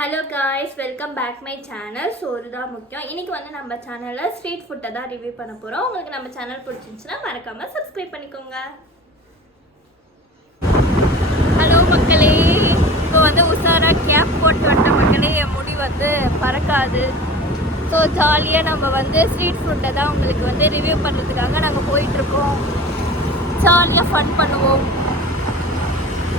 Hello guys, welcome back my channel. சோறு தான் முக்கியம். இன்றைக்கி வந்து நம்ம சேனலில் ஸ்ட்ரீட் ஃபுட்டை தான் ரிவ்யூ பண்ண போகிறோம். உங்களுக்கு நம்ம சேனல் பிடிச்சிருந்துச்சுன்னா மறக்காமல் சப்ஸ்கிரைப் பண்ணிக்கோங்க. ஹலோ மக்களே, இப்போ வந்து உஷாராக கேப் போட்டு வந்த மக்களே, என் முடி வந்து பறக்காது. ஸோ ஜாலியாக நம்ம வந்து ஸ்ட்ரீட் ஃபுட்டை தான் உங்களுக்கு வந்து ரிவ்யூ பண்ணுறதுக்காக நாங்கள் போயிட்டுருக்கோம். ஜாலியாக ஃபன் பண்ணுவோம்.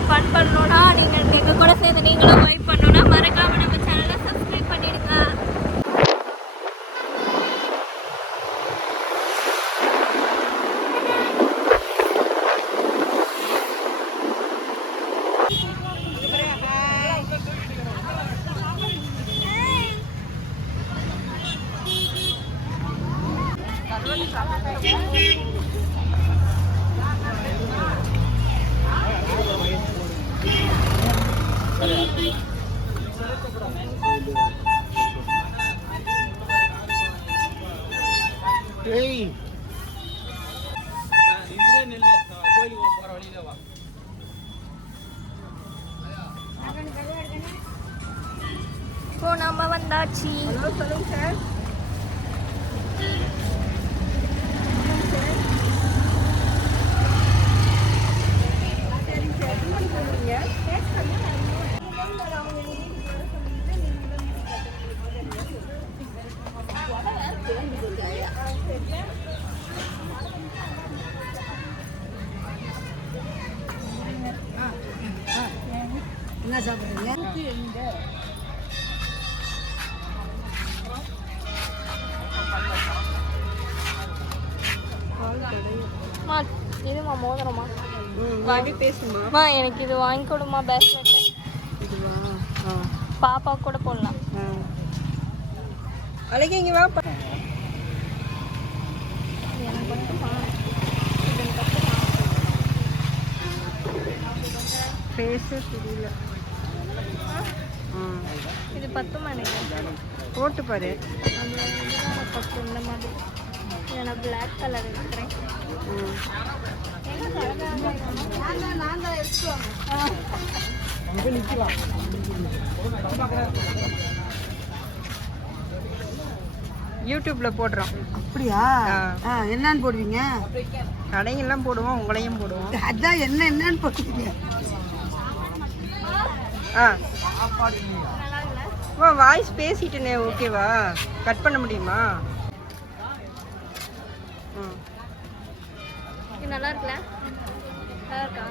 ஃபன் பண்ணணுன்னா நீங்கள் எங்கள் கூட சேர்ந்து நீங்களும் வைப் பண்ணணுன்னா மறக்காமல் நம்ம சேனலை சப்ஸ்கிரைப் பண்ணிடுங்க. இப்போ நம்ம வந்தாச்சு. சொல்லுங்க சார். என்ன சாப்பிடுறீங்க? இதுமா மோதிரமா வாங்கி பேசுமா? எனக்கு இது வாங்கி கொடுமா. பேஸ்லெட் இதுவா? பாப்பா கூட போடலாம். அழகி இங்கே வா. ஃபேஸே தெரியல. இது பத்துமா? எனக்கு போட்டு பாரு. பத்து இந்த மாதிரி. இதை நான் பிளாக் கலர் எடுக்கிறேன். யூடியூப்ல போடுறோம். அப்படியா? என்னன்னு போடுவீங்க? கடையெல்லாம் போடுவோம், உங்களையும் போடுவோம். அதான் என்னன்னு போடுவீங்க? வாய்ஸ் பேசிட்டேனே, ஓகேவா? கட் பண்ண முடியுமா? இது நல்லா இருக்குல்ல? நல்லா இருக்கா?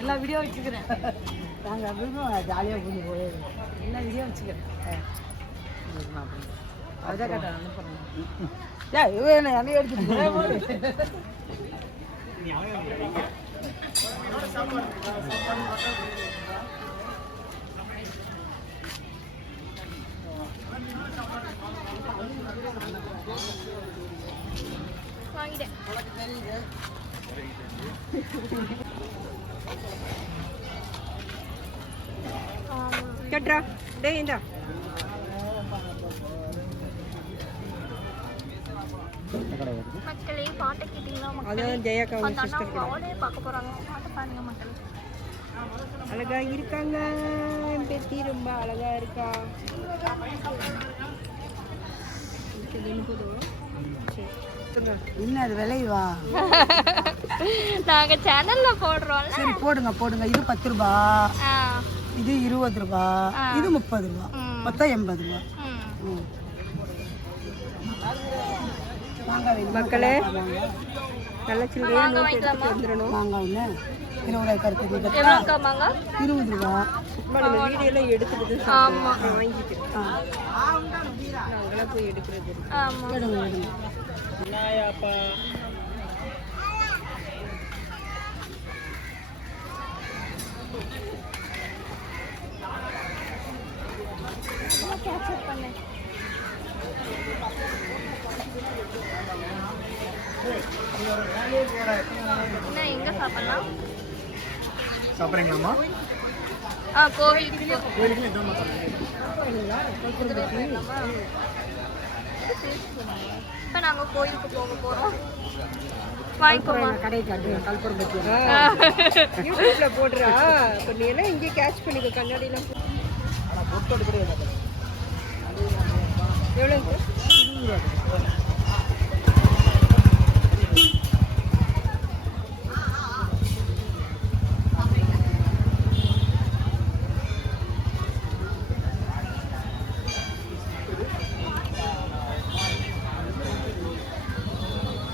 எல்லா வீடியோ வச்சுக்கிறேன். நாங்கள் அப்படியும் ஜாலியாக போய் போயிடுவோம். எல்லா வீடியோ வச்சுக்கிறேன். அதான் கேட்டேன். என்ன எடுத்துட்டு வாங்கிட்டேன். கேட்ரா டேய் இந்தா. மக்களே, பாட்டை கேட்டீங்களா? அதான் ஜெயாக்கா அந்த அண்ணா சிஸ்டர் கூட அவளே பார்க்க போறாங்க. பாட்டை பாருங்க மக்களே. அழகா இருக்காங்க. என் பேத்தி ரொம்ப அழகா இருக்கா. என்ன அது விளைவா? நாங்க சேனல்ல போடுறோம்ல. சரி போடுங்க போடுங்க. இது 10 ரூபா, இது 20 ரூபா, இது 30 ரூபா, மொத்தம் 80 ரூபா. மக்களே, நல்ல சில்லறையா நோட் எடுத்து வந்துடணும். மாங்காய் ஒன்று 20 ரூபாய் கருத்து. 20 ரூபா. நம்ம வீடியோலாம் எடுத்துக்கிட்டு வாங்கிட்டு நாங்களாம் போய் எடுக்கிறது. எடுங்க எடுங்க. என்ன எங்க சாப்பிடலாம்? சாப்பிட்றீங்களாம்மா? கோவிலுக்கு கோயிலுக்கு இதான் போயிடலாமா? இப்போ நாங்கள் கோயிலுக்கு போக போகிறோம். வாங்கிக்கோமா. கடை காட்டு கல்புரம் பத்தியா யூடியூப்ல போடுறா. இப்போ நீ எல்லாம் இங்கே கேட்ச் பண்ணிக்கோ. கண்ணாடிலாம் எவ்வளோ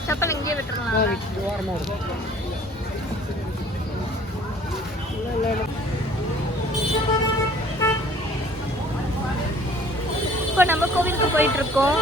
செப்பல் இங்கே விட்டுறலாம். இப்போ நம்ம கோவிலுக்கு போயிட்டு இருக்கோம்.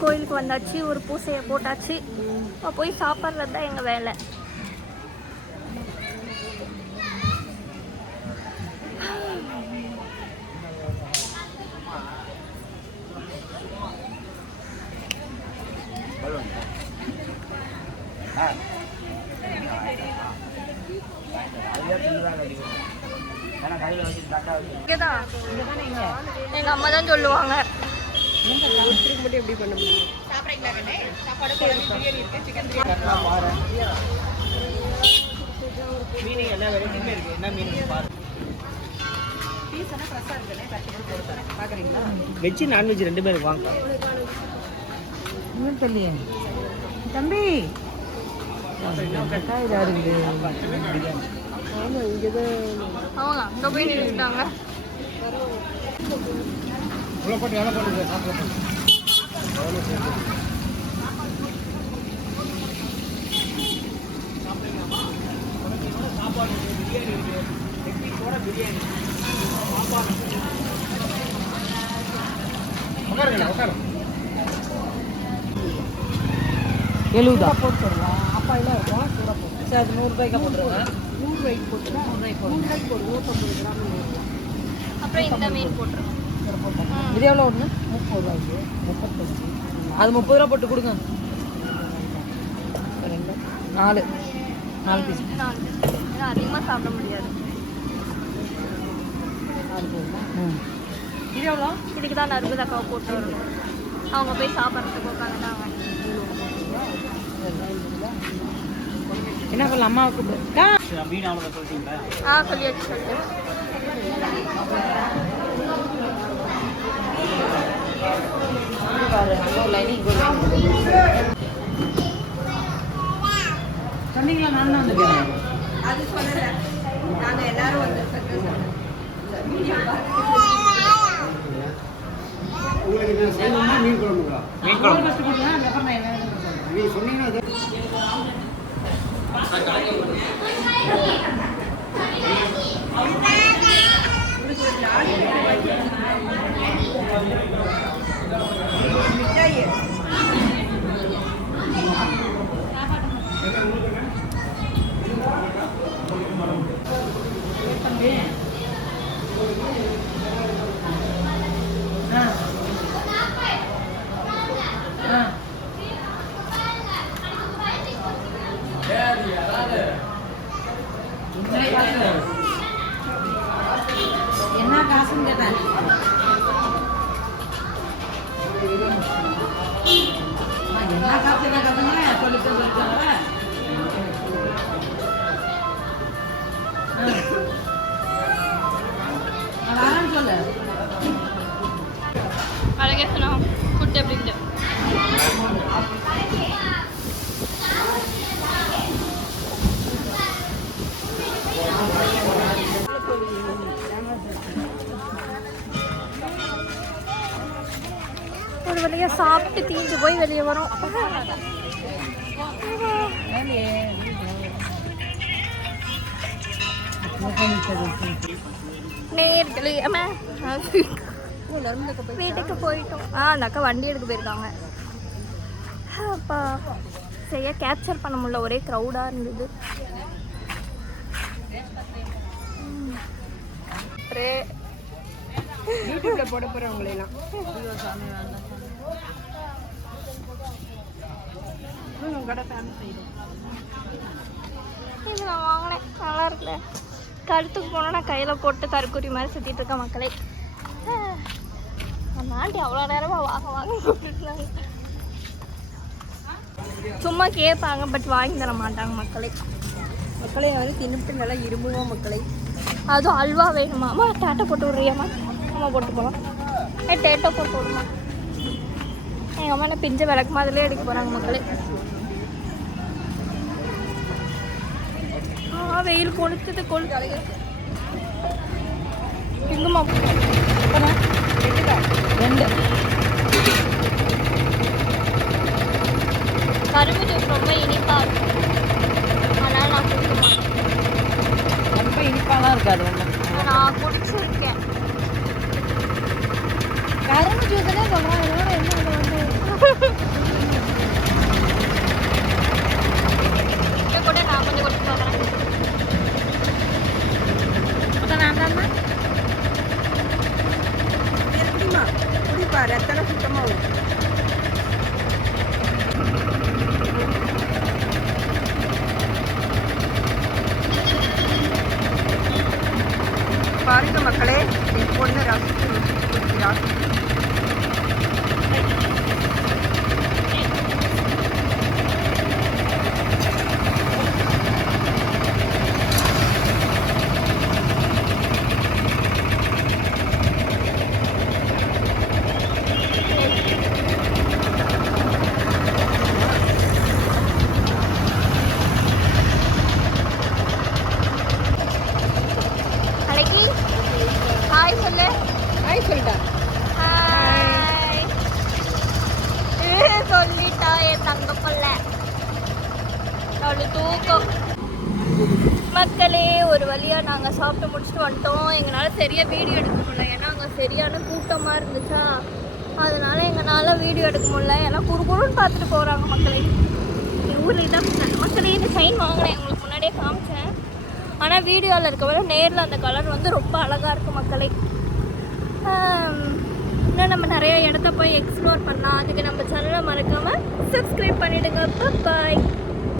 கோயிலுக்கு வந்தாச்சு, ஒரு பூசையை போட்டாச்சு. போய் சாப்பிட்றது தான் எங்கள் வேலை. இங்கேதான் எங்கள் அம்மா தான் சொல்லுவாங்க. மட்டும் எப்படி பண்ண முடியும்? வெஜ் நான்வெஜ் ரெண்டு பேரும் வாங்க. தெரியல தம்பி அவங்க அங்கே போய் நின்றுட்டாங்க. எழுபதா போட்டுருவோம். அப்பா எல்லாம் இருக்கும் கூட போட்டு சரி அது 100 ரூபாய்க்கு போட்டுருங்க. 100 ரூபாய்க்கு போட்டுனா 100 ரூபாய்க்கு போட்டு 150 கிராம். அப்புறம் இந்த மீன் போட்டுருவோம். இது எவ்வளோ ஒன்று 30 ரூபாய்க்கு 35. அது 30 ரூபா போட்டு கொடுங்க. 4 பீஸ். அதிகமாக சாப்பிட முடியாது. இது எவ்வளோ? இதுக்கு தான் நறுபதாக்காவை போட்டு வரணும். அவங்க போய் சாப்பிட்றதுக்கு உட்காந்துட்டாங்க. என்ன பண்ணலாம் அம்மாவுக்கு சொல்லியாச்சு சொல்லிட்டு சொன்னீங்களா? நான் தான் வந்துருக்கேன். அது சொல்லலை, நாங்கள் எல்லாரும் வந்துருக்கோம். மீன் குழம்புங்களா? மீன் குழம்பு நீ சொன்னீங்கன்னா ஒரு வழியாக சாப்பிட்டு தீஞ்சு போய் வெளியே வரோம். நேர்களே வீட்டுக்கு போயிட்டோம். அந்த அக்கா வண்டி எடுக்க போயிருக்காங்க. அப்பா சரியா கேப்சர் பண்ண முடியல, ஒரே க்ரௌடாக இருந்தது. யூடியூப்ல போட போறவங்களெல்லாம் கடை ஃபேமஸ் ஆயிடும். இது நான் வாங்கினேன், நல்லா இருக்குல்ல. கழுத்துக்கு போனால் நான் கையில் போட்டு தற்கொலை மாதிரி சுற்றிட்டு இருக்கேன் மக்களே. அந்த ஆண்டி அவ்வளோ நேரமாக வாங்க கூப்பிட்டுருக்காங்க. சும்மா கேட்பாங்க, பட் வாங்கி தர மாட்டாங்க மக்களே. மக்களே வந்து தின்னுட்டு நல்லா இரும்புவோம் மக்களே. அதுவும் அல்வா வேணுமா? அம்மா டேட்டா போட்டு விட்றியாம்மா? அம்மா போட்டு போகலாம். டேட்டா போட்டு விடுமா? எங்கள் அம்மா என்ன பிஞ்ச விளக்கு மாதிரிலே எடுக்க போகிறாங்க மக்களே. வெயில் கொளுத்துது எங்கம்மா 2 கரும்பு ஜூஸ் ரொம்ப இனிப்பாக இருக்கும், அதனால் நான் குடிக்க மாட்டேன். ரொம்ப இனிப்பாலாம் இருக்காது ஒன்றும். நான் குடிச்சிருக்கேன். கரும்பு ஜூஸ்னே சொல்கிறாங்க, இதோட என்ன அது வந்து இதை கூட நான் கொஞ்சம் குடிச்சு பார்க்குறேன். எப்படிமா குடிப்பா, ரத்தம் சுத்தமாக வரும். பாருங்க மக்களே, என் பொண்ணு ரசித்து ருசித்து குடிக்கிறார். அழகி ஹாய் சொல்லு. ஹாய் சொல்லிட்டா. ஹாய் சொல்லிட்டா என் தங்க பிள்ளை. அவளு தூக்கம். மக்களே ஒரு வழியாக நாங்கள் சாப்பிட்டு முடிச்சுட்டு வந்துட்டோம். எங்களால் சரியாக வீடியோ எடுக்க முடியல, ஏன்னா அங்கே சரியான கூட்டமாக இருந்துச்சா, அதனால எங்களால் வீடியோ எடுக்க முடியல. எல்லாம் குறுகுறுன்னு பார்த்துட்டு போகிறாங்க மக்களே. எங்கள் ஊரில் தான் மக்களே இந்த சைன் வாங்கினேன், உங்களுக்கு முன்னாடியே காமிச்சேன். ஆனால் வீடியோவில் இருக்க வரை நேரில் அந்த கலர் வந்து ரொம்ப அழகாக இருக்கும் மக்களே. இன்னும் நம்ம நிறைய இடத்த போய் எக்ஸ்ப்ளோர் பண்ணலாம். அதுக்கு நம்ம சேனலை மறக்காமல் சப்ஸ்கிரைப் பண்ணிவிடுங்க. பாய்.